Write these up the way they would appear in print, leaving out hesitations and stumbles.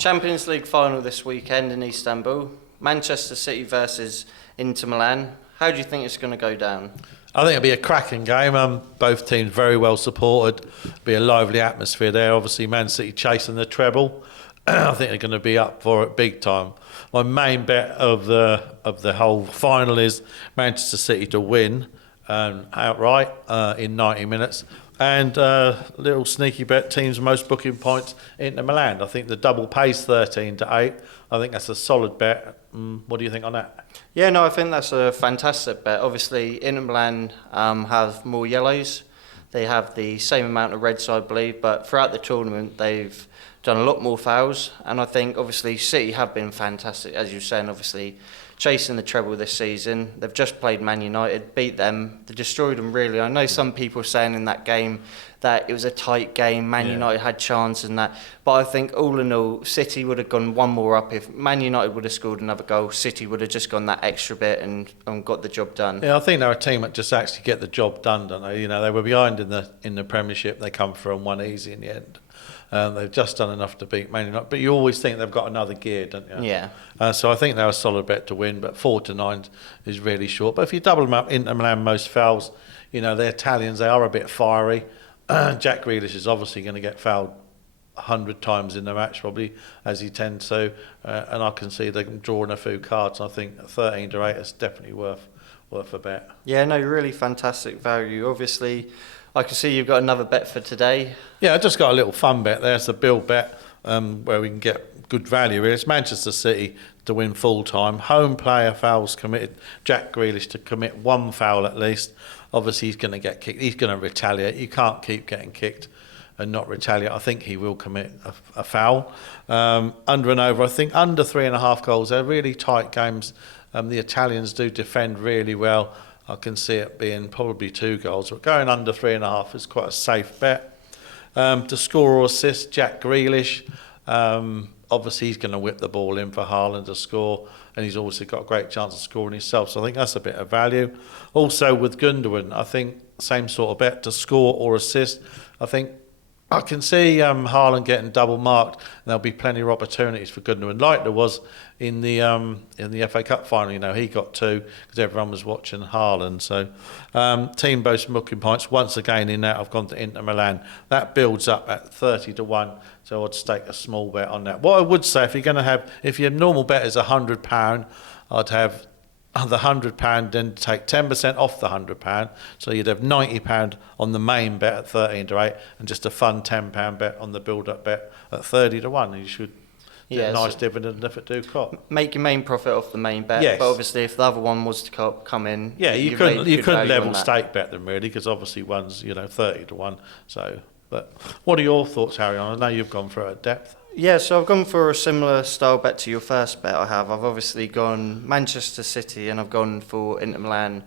Champions League final this weekend in Istanbul. Manchester City versus Inter Milan. How do you think it's going to go down? I think it'll be a cracking game. Both teams very well supported. Be a lively atmosphere there. Obviously, Man City chasing the treble. I think they're going to be up for it big time. My main bet of the whole final is Manchester City to win outright in 90 minutes. And little sneaky bet, teams most booking points Inter Milan. I think the double pays 13-8. I think that's a solid bet. What do you think on that? Yeah, no, I think that's a fantastic bet. Obviously, Inter Milan have more yellows. They have the same amount of reds, I believe, but throughout the tournament, they've done a lot more fouls. And I think, obviously, City have been fantastic, as you're saying, obviously, chasing the treble this season. They've just played Man United, beat them, they destroyed them really. I know some people saying in that game that it was a tight game, Man United had chance and that, but I think all in all, City would have gone one more up. If Man United would have scored another goal, City would have just gone that extra bit and got the job done. Yeah, I think they're a team that just actually get the job done, don't they? You know, they were behind in the Premiership, they come through and won easy in the end. They've just done enough to beat Man United, but you always think they've got another gear, don't you? Yeah. So I think they're a solid bet to win, but 4-9 is really short. But if you double them up, Inter Milan most fouls, you know, they're Italians, they are a bit fiery. Jack Grealish is obviously going to get fouled 100 times in the match, probably, as he tends to, and I can see them drawing a few cards. I think 13-8 is definitely worth a bet. Yeah, no, really fantastic value. Obviously, I can see you've got another bet for today. Yeah, I just got a little fun bet there. It's a build bet where we can get good value. It's Manchester City to win full time. Home player fouls committed. Jack Grealish to commit one foul at least. Obviously, he's going to get kicked. He's going to retaliate. You can't keep getting kicked and not retaliate. I think he will commit a foul. Under and over, I think under 3.5 goals. They're really tight games. The Italians do defend really well. I can see it being probably 2 goals, but going under 3.5 is quite a safe bet. To score or assist, Jack Grealish. Obviously, he's going to whip the ball in for Haaland to score, and he's obviously got a great chance of scoring himself. So I think that's a bit of value. Also with Gundogan, I think same sort of bet to score or assist. I think I can see Haaland getting double marked, and there'll be plenty of opportunities for Gundogan, like there was in the FA Cup final. You know, he got 2 because everyone was watching Haaland. So team both booking points once again in that I've gone to Inter Milan. That builds up at 30-1. So I'd stake a small bet on that. What I would say, if your normal bet is £100, I'd have the £100, then take 10% off the £100, so you'd have £90 on the main bet at 13-8, and just a fun £10 bet on the build-up bet at 30-1. And you should get a nice dividend if it do cop. Make your main profit off the main bet, yes. But obviously if the other one was to come in, yeah, you couldn't level stake bet them really, because obviously one's 30-1. So, but what are your thoughts, Harry? I know you've gone through it at depth. Yeah, so I've gone for a similar style bet to your first bet. I've obviously gone Manchester City and I've gone for Inter Milan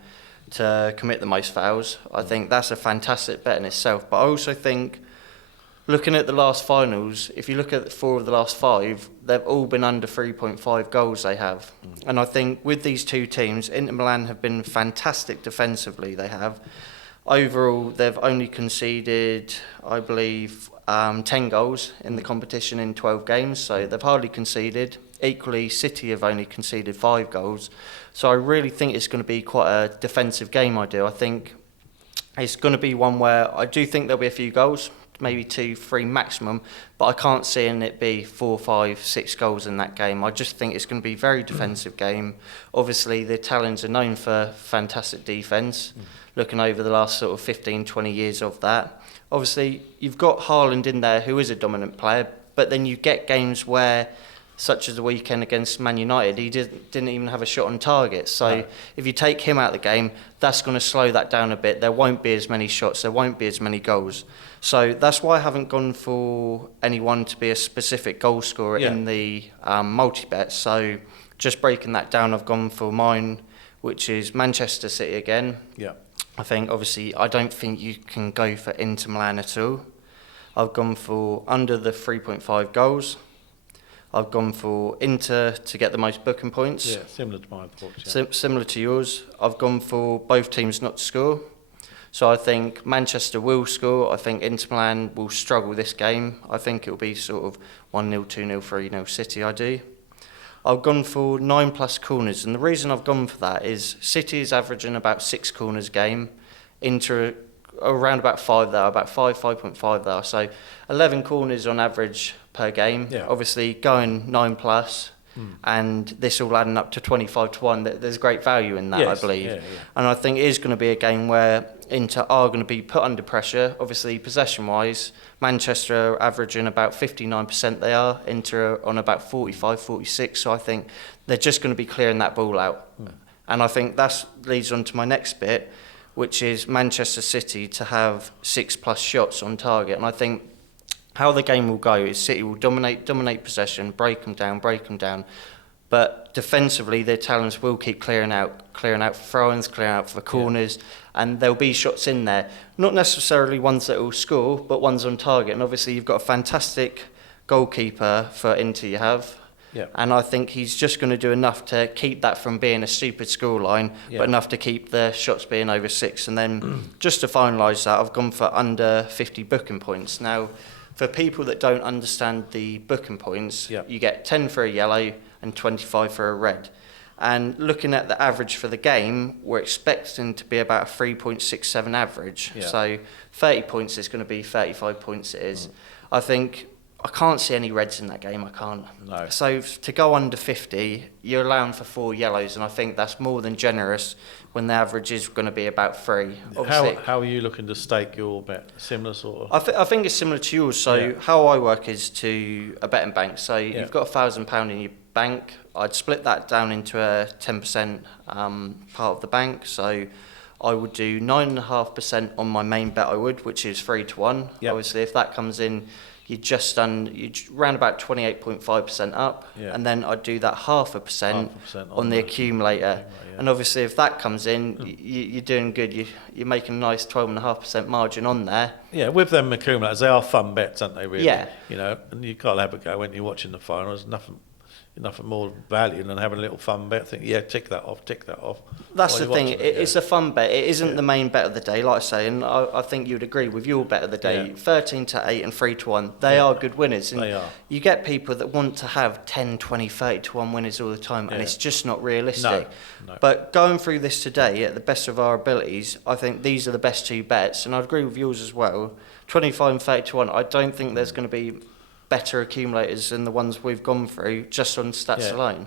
to commit the most fouls. I think that's a fantastic bet in itself. But I also think, looking at the last finals, if you look at 4 of the last 5, they've all been under 3.5 goals they have. And I think with these two teams, Inter Milan have been fantastic defensively, they have. Overall, they've only conceded, I believe, 10 goals in the competition in 12 games, so they've hardly conceded. Equally, City have only conceded 5 goals. So I really think it's going to be quite a defensive game, I do. I think it's going to be one where I do think there'll be a few goals, maybe 2, 3 maximum, but I can't see it be 4, 5, 6 goals in that game. I just think it's going to be a very defensive game. Obviously, the Italians are known for fantastic defence, looking over the last sort of 15, 20 years of that. Obviously, you've got Haaland in there, who is a dominant player, but then you get games where, such as the weekend against Man United, he didn't even have a shot on target. So if you take him out of the game, that's going to slow that down a bit. There won't be as many shots, there won't be as many goals. So that's why I haven't gone for anyone to be a specific goal scorer in the multi-bet. So just breaking that down, I've gone for mine, which is Manchester City again. Yeah. I think, obviously, I don't think you can go for Inter Milan at all. I've gone for under the 3.5 goals. I've gone for Inter to get the most booking points. Yeah, similar to my thoughts. Yeah. Similar to yours. I've gone for both teams not to score. So I think Manchester will score. I think Inter Milan will struggle this game. I think it'll be sort of 1-0, 2-0, 3-0 City, I do. I've gone for 9+ corners, and the reason I've gone for that is City is averaging about 6 corners a game, Inter around about 5 there, about 5.5 there. So 11 corners on average per game. Yeah. Obviously going 9+. And this all adding up to 25-1. There's great value in that, Yes, I believe. yeah. And I think it is going to be a game where Inter are going to be put under pressure. Obviously, possession-wise, Manchester are averaging about 59% they are. Inter are on about 45, 46. So I think they're just going to be clearing that ball out. And I think that leads on to my next bit, which is Manchester City to have 6+ shots on target. And I think how the game will go is City will dominate possession, break them down. But defensively, their talents will keep clearing out throw-ins, clearing out for the corners, and there'll be shots in there. Not necessarily ones that will score, but ones on target. And obviously, you've got a fantastic goalkeeper for Inter you have. Yeah. And I think he's just going to do enough to keep that from being a stupid scoreline, but enough to keep the shots being over 6. And then just to finalise that, I've gone for under 50 booking points. Now, for people that don't understand the booking points, you get 10 for a yellow and 25 for a red. And looking at the average for the game, we're expecting to be about a 3.67 average. Yeah. So 30 points is going to be 35 points it is. I think I can't see any reds in that game, I can't. No. So to go under 50, you're allowing for 4 yellows, and I think that's more than generous when the average is going to be about 3. How are you looking to stake your bet? Similar sort of? I think it's similar to yours. So how I work is to a betting bank. So you've got £1,000 in your bank. I'd split that down into a 10% part of the bank. So I would do 9.5% on my main bet. I would, which is 3-1. Obviously, if that comes in, you're round about 28.5% up, and then I'd do that 0.5% on the accumulator. And obviously, if that comes in, you're doing good. You're making a nice 12.5% margin on there. Yeah, with them accumulators, they are fun bets, aren't they? Really. Yeah. You know, and you can't have a go when you're watching the finals. Nothing more value than having a little fun bet. Think, tick that off. That's the thing. It's a fun bet. It isn't the main bet of the day, like I say, and I think you'd agree with your bet of the day. 13-8 and 3-1. They are good winners. And they are. You get people that want to have 10, 20, 30-1 winners all the time, and it's just not realistic. No. But going through this today at the best of our abilities, I think these are the best 2 bets, and I'd agree with yours as well. 25 and 30-1. I don't think there's going to be better accumulators than the ones we've gone through just on stats alone.